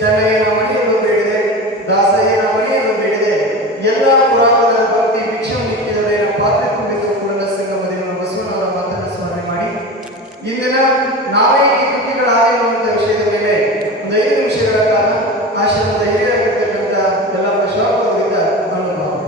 ಚೆನ್ನಯ್ಯನ ಮನೆಯನ್ನು ಬೇಡಿದೆ, ದಾಸಯ್ಯನ ಮನೆಯನ್ನು ಬೇಡಿದೆ. ಎಲ್ಲ ಪುರಾಣದ ಭಕ್ತಿ ಭಿಕ್ಷು ನಿತ್ಯದೊಡೆಯನ ಪಾತ್ರೆ ತುಂಬಿದ್ದು ಕೂಡಲ ಸಂಗಮದೇವರ ಬಸವನವರ ಮಾತನ್ನು ಸ್ಮರಣೆ ಮಾಡಿ ಇಂದಿನ ನಾವೇ ಈ ಕೃತಿಗಳಾಗಿರುವಂಥ ವಿಷಯದ ಮೇಲೆ ಒಂದು 5 ನಿಮಿಷಗಳ ಕಾಲ ಆಶ್ರಮದ ಹಿರಿಯರಾಗಿರ್ತಕ್ಕಂಥ ಎಲ್ಲ ಶ್ವಾಸದಿಂದ ಅನುಭವ.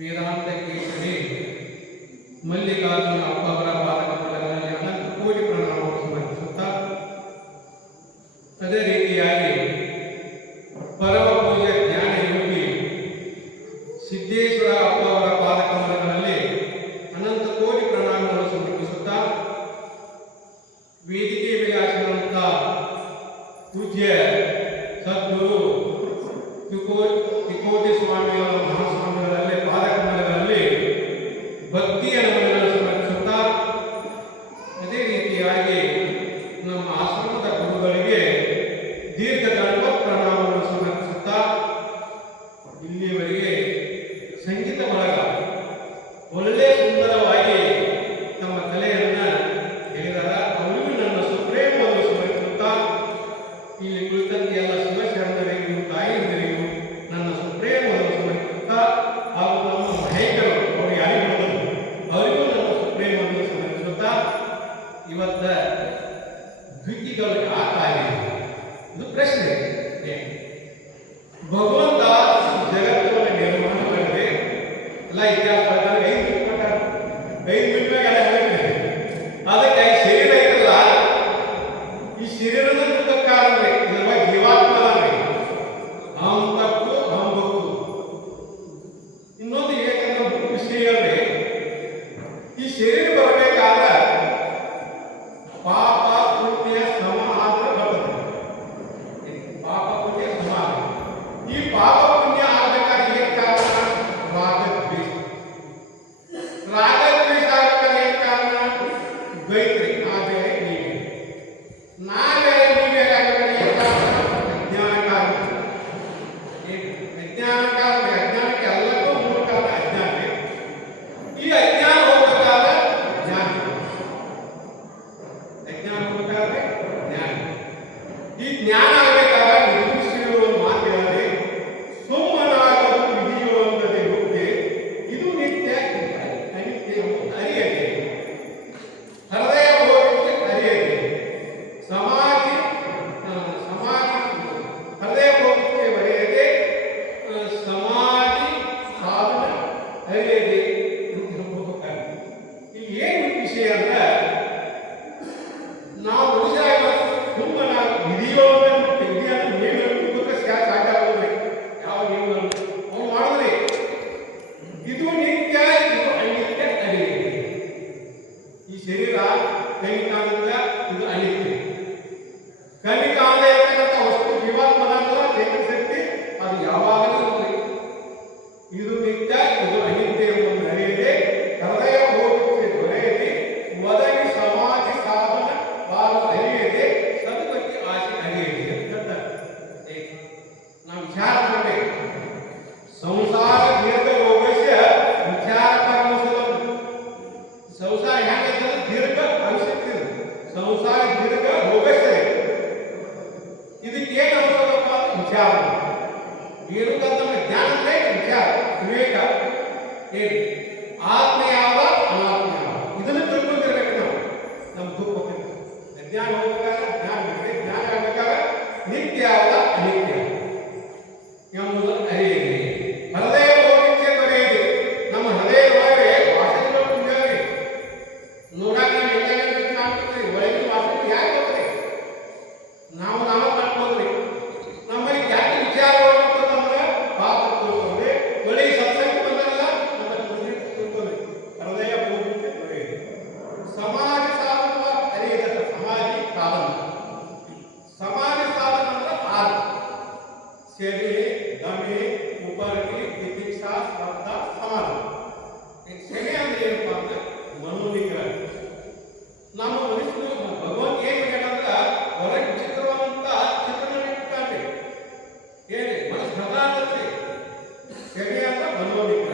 ವೇದಾಂತ ಕೇಸರಿ ಮಲ್ಲಿಕಾರ್ಜುನ ಅಪ್ಪವರ ಪಾದಕಮಲಗಳಲ್ಲಿ ಅನಂತ ಕೋಟಿ ಪ್ರಣಾಮವನ್ನು ಸಮರ್ಪಿಸುತ್ತಾ, ಅದೇ ರೀತಿಯಾಗಿ ಪರಮ ಪೂಜ್ಯ ಜ್ಞಾನ ಯೋಗಿ ಸಿದ್ದೇಶ್ವರ ಅಪ್ಪವರ ಪಾದಕಮಲಗಳಲ್ಲಿ ಅನಂತ ಕೋಟಿ ಪ್ರಣಾಮವನ್ನು ಸಮರ್ಪಿಸುತ್ತಾ, ವೇದಿಕೆ ಮೇಲೆ ಆಚರಿಸಿದಂಥ ಪೂಜ್ಯ ಸದ್ಗುರು ತಿಕೋಟಿ ಸ್ವಾಮಿಯವರ ಮಹಾಸ್ವಾಮಿಗಳಲ್ಲಿ ಪಾದಕಮಲಗಳಲ್ಲಿ ಭಕ್ತಿಯ ನಮನಗಳನ್ನು ಸಮರ್ಪಿಸುತ್ತಾ, ಅದೇ ರೀತಿಯಾಗಿ ನಮ್ಮ ಆಶ್ರಮದ ಗುರುಗಳಿಗೆ ದೀರ್ಘದಂಡ ಪ್ರಣಾಮವನ್ನು ಸಮರ್ಪಿಸುತ್ತಾ, ಇಲ್ಲಿಯವರೆಗೆ ಸಂಗೀತ ಬಳಗ ಒಳ್ಳೆ ಸುಂದರವಾಗಿ ತಮ್ಮ ಕಲೆಯನ್ನು ಹೇಳಿದಾರ. ಅವರಿಗೂ ನನ್ನ ಸುಪ್ರೇಮವನ್ನು ಸಮರ್ಪಿಸುತ್ತಾ, ಇಲ್ಲಿ ಕುಳಿತಂತೆ ಎಲ್ಲ ಶಿವಶರಣರಿಗೂ ತಾಯಿಯಂದರಿಗೂ ನನ್ನ ಸುಪ್ರೇಮವನ್ನು ಸಮರ್ಪಿಸುತ್ತಾ, ಹಾಗೂ ನಮ್ಮ ಮಹೇಕರು ಅವರು ಯಾರಿಗೂ ಅವರಿಗೂ ನನ್ನ ಸುಪ್ರೇಮವನ್ನು ಸಮರ್ಪಿಸುತ್ತಾ, ಇವತ್ತ ದ್ವಿತಿಗಳು ಯಾಕಾಗಿದೆ ಇದು ಪ್ರಶ್ನೆ. ಭಗವಂತ ಜಗತ್ತನ್ನು ನಿರ್ಮಾಣ ಮಾಡಿದ್ರೆ ಎಲ್ಲ ಇತಿಹಾಸ ಪ್ರಕಾರ 5 ಪ್ರಕಾರ 5 ಮಿನಿಟ್ನಾಗ ಎಲ್ಲ ಹೇಳಿದ್ರೆ ಅದಕ್ಕೆ ಶರೀರ ಐತಲ್ಲ, ಈ ಶರೀರದ ದುಃಖ ಕಾರಣ ಇದರ ಬಗ್ಗೆ ಜೀವಾತ್ಮ ಹಂ ತಪ್ಪು ಹಂ ಭಕ್ತು. ಇನ್ನೊಂದು ಏಕಂದ್ರೆ ವಿಷಯ ಅಂದ್ರೆ ಈ ಶರೀರ ಬರಬೇಕಾದ ಪಾಪ ಪುಣ್ಯ ಸಮ ಆದ್ರೆ ಬರ್ತದೆ. ಪಾಪ ಪುಣ್ಯ ಸಮ ಈ ಪಾಪ ಪುಣ್ಯ ಆಗ್ಬೇಕಾದ್ರೆ ಏನ್ ಕಾರಣ? ರಾಗದ್ವೇಷ. ರಾಗದ್ವೇಷ ಆಗ್ಬೇಕಾದ್ರೆ ಏನ್ ಕಾರಣ? ದ್ವೈತ್ರಿ. ನಾ ಬೇರೆ ನೀ ಬೇರೆ, ನಾ ಬೇರೆ ನೀ ಬೇರೆ ಆಗ್ಬೇಕಾದ್ರೆ ಏನ್ ಕಾರಣ? ಅಜ್ಞಾನ ಕಾರಣ. ಅಜ್ಞಾನ ಕಾರಣ. ಅಜ್ಞಾನಕ್ಕೆ ಎಲ್ಲಕ್ಕೂ ಮೂಲ ಕಾರಣ ಅಜ್ಞಾನ. ಈ ಅಜ್ಞಾನ ಹೋಗ್ಬೇಕಾದ್ರೆ ಜ್ಞಾನ. ಅಜ್ಞಾನ ಹೋಗ್ಬೇಕಾದ್ರೆ ಜ್ಞಾನ. ಈ ಜ್ಞಾನ ಆಗಬೇಕಾದ್ರೆ ನಿರ್ಮಿಸಿರುವ ಒಂದು ಮಾತು ಹೇಳಿದ್ರೆ, ಸುಮ್ಮನಾಗಲು ವಿಧಿಯುವಂಥದ್ದೇ ಮುಕ್ತಿ, ಇದು ನಿತ್ಯ ಅನಿತ್ಯ ಅರಿಯದೆ, ಹೃದಯ ಹೋಗಿದ್ರೆ ಅರಿಯದೆ, ಸಮಾಧಿ ಹೃದಯ ಹೋಗಿದ್ರೆ ಒಡೆಯದೆ, ಸಮಾಧಿ ಸಾಧನ ಅರಿಯದೆ. ಈಗ ಏನು ವಿಷಯ ಅಂದ್ರೆ, ನಾವು ಮನುಷ್ಯ ಸುಮ್ಮನ ವಿಧಿಯೋದನ್ನು ವಿಧಿಯನ್ನು ನಿಯಮಕ್ಕೆ ಸಾಧ್ಯ ಆಗೋದಿಲ್ಲ. ಯಾವ ನಿಯಮವನ್ನು ಅವನು ಮಾಡಿದ್ರೆ ಇದು ನಿತ್ಯ ಇದು ಅನಿತ್ಯ ಅರಿಯದೆ. ಈ ಶರೀರ ಕೈಕಾಲದಿಂದ ಇದು ಅನಿತ್ಯ. ಕೈಕಾಲ ಇರ್ತಕ್ಕಂಥ ವಸ್ತು ಜೀವಾತ್ಮದ ಚೈತನ್ಯ ಶಕ್ತಿ ಅದು ಯಾವಾಗಲೂ ಇರುತ್ತದೆ. ಇದು ನಿತ್ಯ ಇದು ಅನಿತ್ಯ ಎಂಬುದನ್ನು ಅರಿಯದೆ, ಹೃದಯ ಹೋಗುತ್ತೆ ದೊರೆಯದೆ, ಒದಗಿ ಸಮಾಧಿ ಸಾಧನ ಬಾಳು ಅರಿಯದೆ, ಸದ್ಗತಿ ಆಸೆ ಅರಿಯದೆ ಅಂತ ನಾವು ವಿಚಾರ ಮಾಡಬೇಕು. ಸಂಸಾರ ದೀರ್ಘ ರೋಗಸ್ಯ ವಿಚಾರ ಕರ್ಮಸಲ. ಸಂಸಾರ ಹೆಂಗಂದ್ರೆ ದೀರ್ಘ ಅನಿಸುತ್ತೆ. ಸಂಸಾರ ದೀರ್ಘ ರೋಗಸ್ಯ. ಇದಕ್ಕೆ ಏನು ಅನಿಸೋದಪ್ಪ ಅಂದ್ರೆ ವಿಚಾರ. ಏನಂತ ನಮ್ಮ ಜ್ಞಾನ ವಿಚಾರ ವಿವೇಕ ಏನು